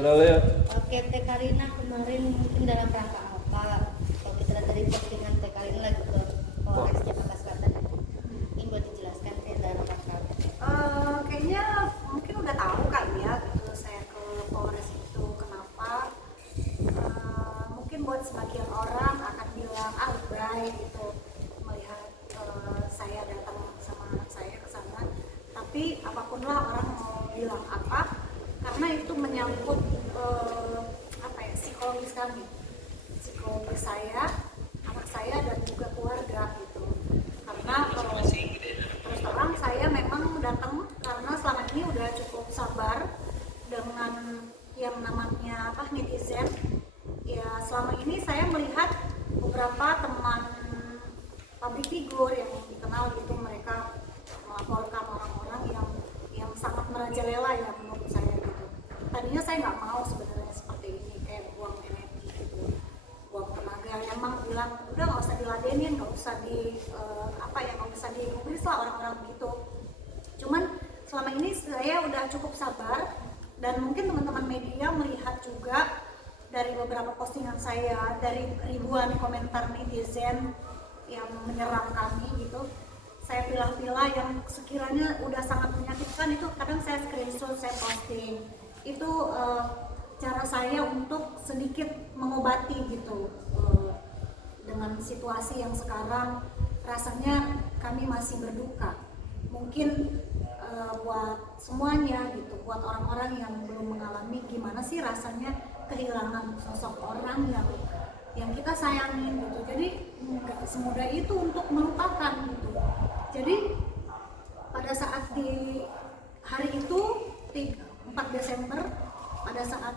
Viral ya. Oke, Teh Karina kemarin mungkin dalam rangka apa? Kalau kita lihat dari postingan Teh Karina lagi ke Polres Jakarta Selatan, ini boleh dijelaskan Teh dalam rangka apa? Kayaknya mungkin udah tahu kali ya gitu saya ke Polres itu kenapa. Mungkin buat sebagian orang akan bilang lebay gitu melihat saya datang sama anak saya ke sana. Tapi apapunlah orang mau bilang apa, karena itu menyangkut psikologis kami, psikologis saya, anak saya dan juga keluarga gitu. Karena terus terang saya memang datang karena selama ini udah cukup sabar dengan yang namanya netizen. Ya selama ini saya melihat beberapa teman public figure yang dikenal gitu, mereka melaporkan orang-orang yang sangat merajalela ya menurut saya gitu. Tadinya saya nggak mau sebenarnya seperti ini, kayak buang energi gitu, buang tenaga. Emang bilang udah nggak usah diladenin, nggak usah nggak usah digubris lah orang-orang begitu. Cuman selama ini saya udah cukup sabar, dan mungkin teman-teman media melihat juga dari beberapa postingan saya, dari ribuan komentar netizen yang menyerang kami gitu. Saya pilah-pilah yang sekiranya udah sangat menyakitkan, itu kadang saya screenshot, saya posting. Itu cara saya untuk sedikit mengobati gitu dengan situasi yang sekarang rasanya kami masih berduka. Mungkin buat semuanya gitu, buat orang-orang yang belum mengalami gimana sih rasanya kehilangan sosok orang yang kita sayangin gitu. Jadi nggak semudah itu untuk melupakan gitu. Jadi pada saat di hari itu 4 Desember, pada saat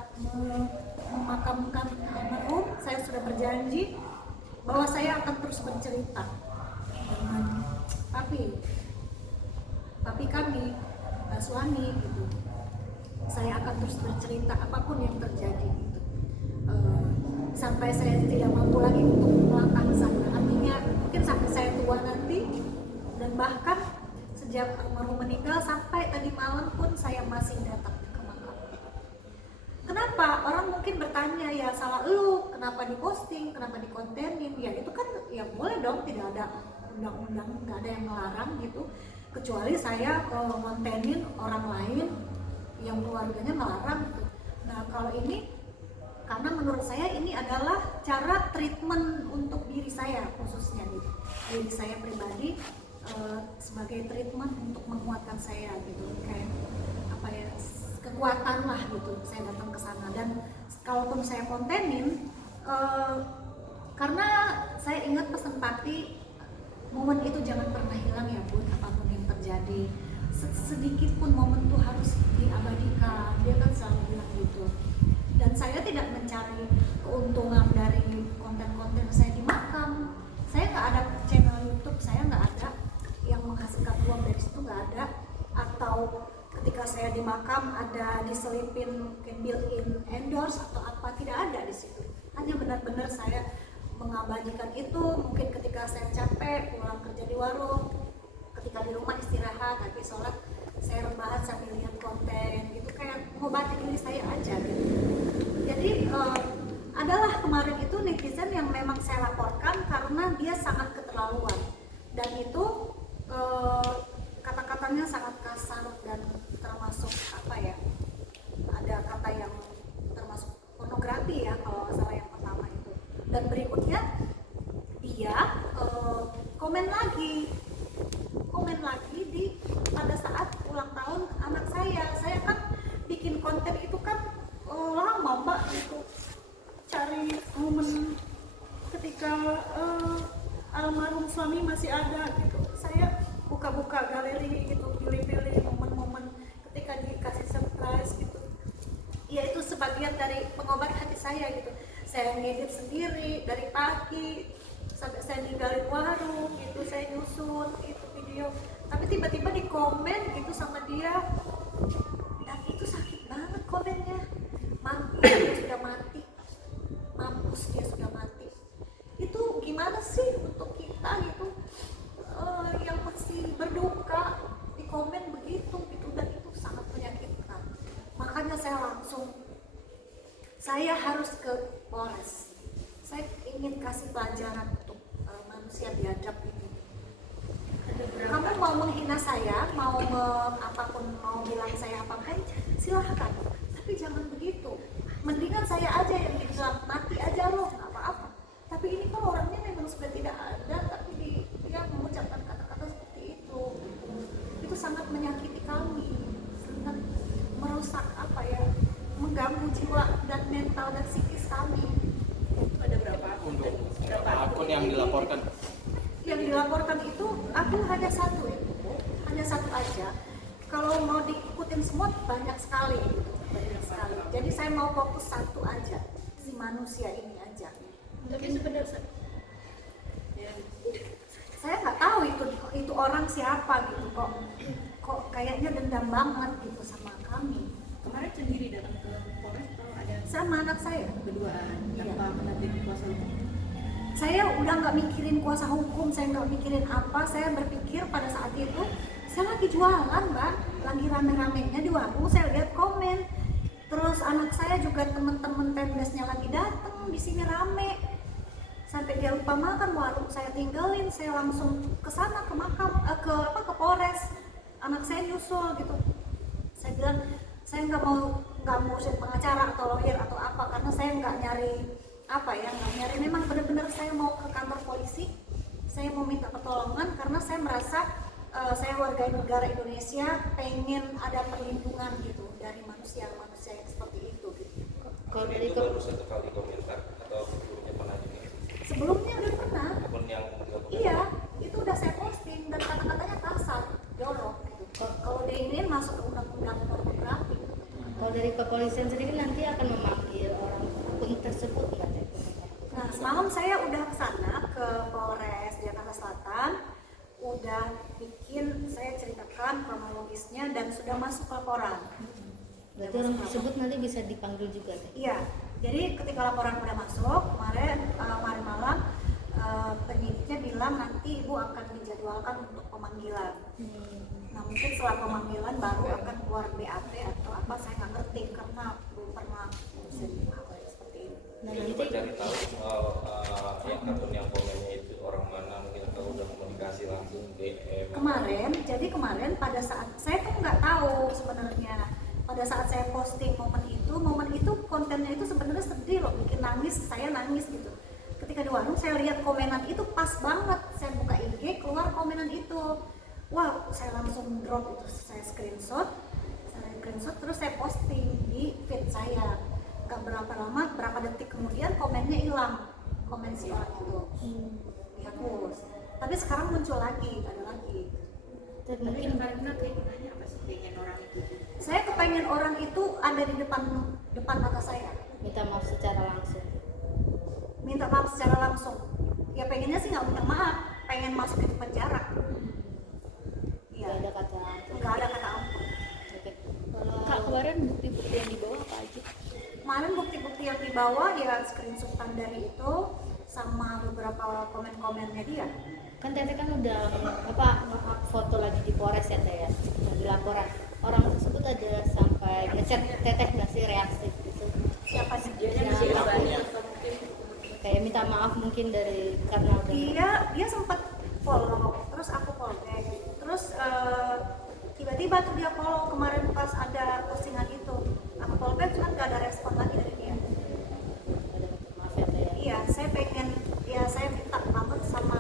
memakamkan almarhum, saya sudah berjanji bahwa saya akan terus bercerita dengan papi kami, suami gitu. Saya akan terus bercerita apapun yang terjadi gitu. Sampai saya tidak mampu lagi untuk melangkah ke sana. Artinya mungkin sampai saya tua nanti, dan bahkan sejak almarhum meninggal sampai tadi malam pun saya masih datang ke makam. Kenapa? Orang mungkin bertanya, ya salah lu, kenapa diposting, kenapa dikontenin? Ya itu kan ya boleh dong, tidak ada undang-undang, nggak ada yang melarang gitu. Kecuali saya kontenin orang lain yang keluarganya melarang gitu. Nah kalau ini, karena menurut saya ini adalah cara treatment untuk diri saya khususnya gitu, diri saya pribadi, sebagai treatment untuk menguatkan saya gitu, kayak kekuatan lah gitu. Saya datang ke sana, dan kalaupun saya kontenin, karena saya ingat pesan Pati, momen itu jangan pernah hilang ya Bud, apapun yang terjadi, sedikit pun momen itu harus diabadikan, dia kan selalu bilang gitu. Dan saya tidak mencari keuntungan dari konten-konten saya di makam. Saya nggak ada channel YouTube, saya nggak ada yang menghasilkan uang dari situ, nggak ada. Atau ketika saya di makam ada diselipin mungkin built-in endorse atau apa, tidak ada di situ. Hanya benar-benar saya mengabadikan itu. Mungkin ketika saya capek pulang kerja di warung, ketika di rumah istirahat, habis sholat saya rebahan sambil lihat konten gitu, kayak mengobati diri saya aja gitu. Jadi adalah kemarin itu netizen yang memang saya laporkan karena dia sangat keterlaluan, dan itu kata-katanya sangat kasar dan termasuk ada kata yang termasuk pornografi ya kalau nggak salah yang pertama itu. Dan berikutnya dia komen lagi di pada saat ulang tahun anak saya kan bikin konten itu kan lama mbak gitu, cari momen ketika almarhum suami masih ada gitu. Saya buka-buka galeri gitu, pilih-pilih momen-momen ketika dikasih surprise gitu. Ya itu sebagian dari pengobat hati saya gitu. Saya ngedit sendiri dari pagi sampai saya ninggalin warung gitu, saya nyusun itu video, tapi tiba-tiba di komen gitu sama dia, dan itu sakit banget komennya. Mampus dia sudah mati, mampus dia sudah mati. Itu gimana sih untuk kita gitu, yang masih berduka di komen begitu gitu, dan itu sangat menyakitkan. Makanya saya langsung saya harus ke Polres. Saya ingin kasih pelajaran untuk manusia biadab ini. Kamu mau menghina saya, apapun, mau bilang saya apapun, silahkan. Tapi jangan begitu. Mendingan saya aja yang dibilang mati aja loh, nggak apa-apa. Tapi ini kan orangnya memang sudah tidak ada, tapi dia mengucapkan kata-kata seperti itu. Itu sangat menyakiti kami, sangat merusak mengganggu jiwa dan mental dan psikis kami. Ada berapa akun? Untuk akun yang dilaporkan? Yang dilaporkan itu aku hanya satu ya, hanya satu aja. Kalau mau diikutin semua banyak sekali gitu, banyak sekali. Jadi saya mau fokus satu aja, si manusia ini aja. Tapi sebenarnya Saya nggak tahu itu orang siapa gitu, kok kayaknya dendam banget gitu sama kami. kemarin sendiri datang ke Polres atau ada Sama anak saya. berduaan Iya. tanpa menanti kuasa hukum? Saya udah nggak mikirin kuasa hukum, saya nggak mikirin apa. Saya berpikir pada saat itu saya lagi jualan, Mbak, lagi rame-ramenya di warung. Saya lihat komen, terus anak saya juga teman-teman tendesnya lagi datang di sini rame, sampai dia lupa makan, warung saya tinggalin. Saya langsung ke sana, ke ke Polres. Anak saya nyusul gitu. Saya bilang saya nggak mau urusin pengacara atau lawyer atau apa, karena saya nggak nyari memang benar-benar saya mau ke kantor polisi. Saya mau minta pertolongan karena saya merasa saya warga negara Indonesia, pengen ada perlindungan gitu dari manusia-manusia yang seperti itu gitu. Kalau Itu dari baru satu kali komentar atau sebelumnya pernah juga? Sebelumnya udah pernah. Akun yang dilaporkan? Iya, itu udah saya posting dan kata-katanya kasar, jorok gitu. Kalau dia ini masuk ke undang-undang pornografi. Kalau dari kepolisian sendiri nanti akan memanggil orang akun tersebut nggak Teh? Nah, semalam saya udah kesana ke Polres Jakarta Selatan, udah saya ceritakan kronologisnya dan sudah masuk laporan. Berarti orang tersebut nanti bisa dipanggil juga Teh? Iya, jadi ketika laporan udah masuk kemarin malam, penyidiknya bilang nanti ibu akan dijadwalkan untuk pemanggilan. Nah, mungkin setelah pemanggilan baru akan keluar BAP atau apa, saya nggak ngerti karena belum pernah ngurusin hal yang seperti ini. Nah, Jadi nanti coba cari tahu yang akun yang komennya itu orang mana, mungkin atau udah komunikasi langsung DM. Kemarin pada saat saya tuh nggak tahu sebenarnya, pada saat saya posting momen itu kontennya itu sebenarnya sedih loh, bikin nangis, saya nangis gitu. Ketika di warung saya lihat komenan itu pas banget, saya buka IG keluar komenan itu, wah saya langsung drop itu, saya screenshot terus saya posting di feed saya. Gak berapa detik kemudian komennya hilang, komen si orang itu dihapus. Tapi sekarang muncul lagi, ada lagi. Teh, Tapi mungkin karena keinginannya apa sih, pengen orang itu? Saya kepengen orang itu ada di depan mata saya, minta maaf secara langsung. minta maaf secara langsung. Ya pengennya sih nggak minta maaf, pengen masuk ke penjara. Nggak Iya, ada kata ampun. nggak ada kata ampun. Oke. Kalau Kak, kemarin bukti-bukti yang dibawa apa aja? Kemarin bukti-bukti yang dibawa ya screenshotan dari itu sama beberapa komen-komennya dia. kan Teteh kan udah nge-up foto lagi di Polres ya Teh ya, yang di laporan. Orang tersebut ada sampai ngechat Teteh nggak sih reaksi gitu? Siapa sih? Dia Ya, bisa aku- banyak atau mungkin Kayak minta maaf mungkin dari karena udah Dia sempat follow, terus aku follow back. Terus tiba-tiba tuh dia follow kemarin pas ada postingan itu. Aku follow back cuma nggak ada respon lagi dari dia. ada minta maaf ya Teh ya. Iya, saya minta banget sama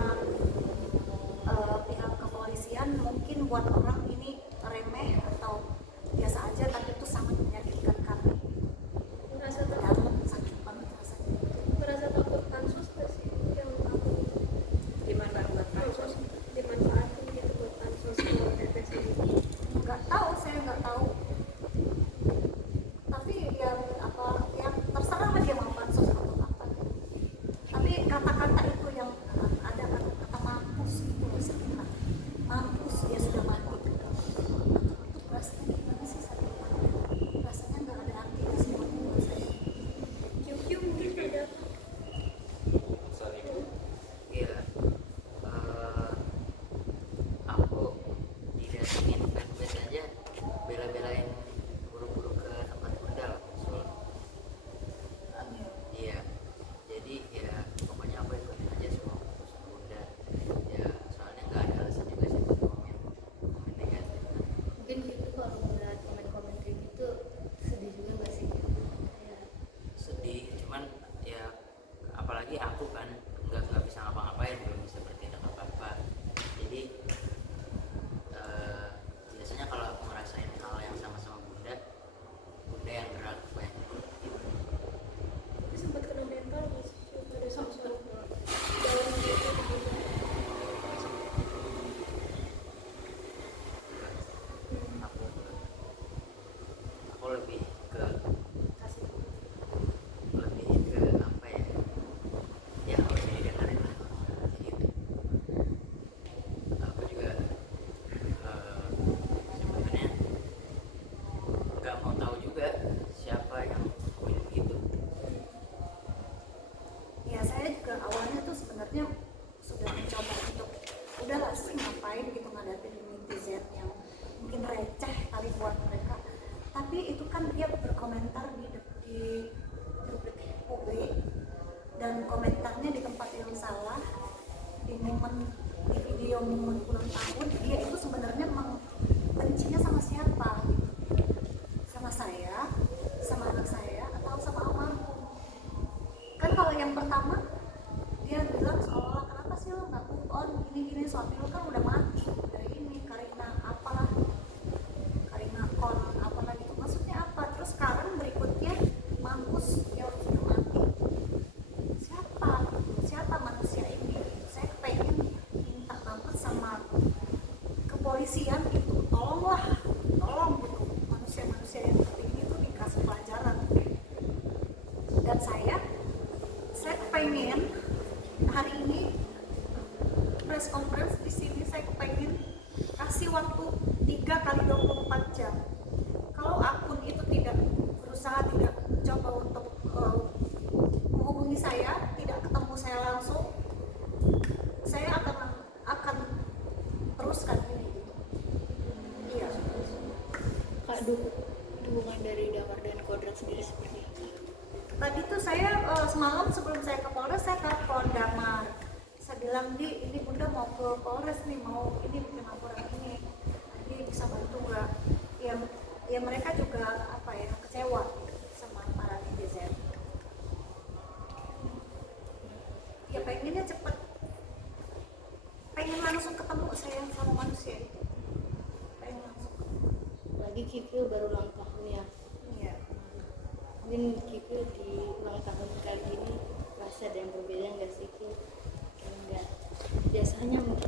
pihak kepolisian, mungkin buat orang ini remeh atau biasa aja, tapi itu sangat menyakitkan kami. Merasa Dalam sakit banget rasanya. merasa takut pansus nggak sih yang kamu gimana buat pansos? dimanfaatin gitu buat pansus ke TTS ini? Nggak tahu dan saya kepengen hari ini press conference di sini, saya kepengen kasih waktu 3 kali 24 jam. Kalau akun itu tidak berusaha, tidak mencoba untuk menghubungi saya, tidak ketemu saya langsung, saya akan teruskan ini gitu. Iya. Kak, dukungan dari Damar dan Kodrat sendiri seperti apa? Tadi tuh saya semalam sebelum saya ke Polres, saya telepon Damar. Saya bilang, Di, ini Bunda mau ke Polres nih, mau ini bikin laporan ini. Jadi bisa bantu nggak? Ya mereka juga kecewa sama para netizen. Ya pengennya cepet, pengen langsung ketemu saya sama manusia itu. Pengen langsung. Lagi Kikil baru ulang tahun ya. Iya. Mungkin Kikil di ulang tahun kali ini rasa ada yang berbeda nggak sih Kil? Kayak nggak biasanya mungkin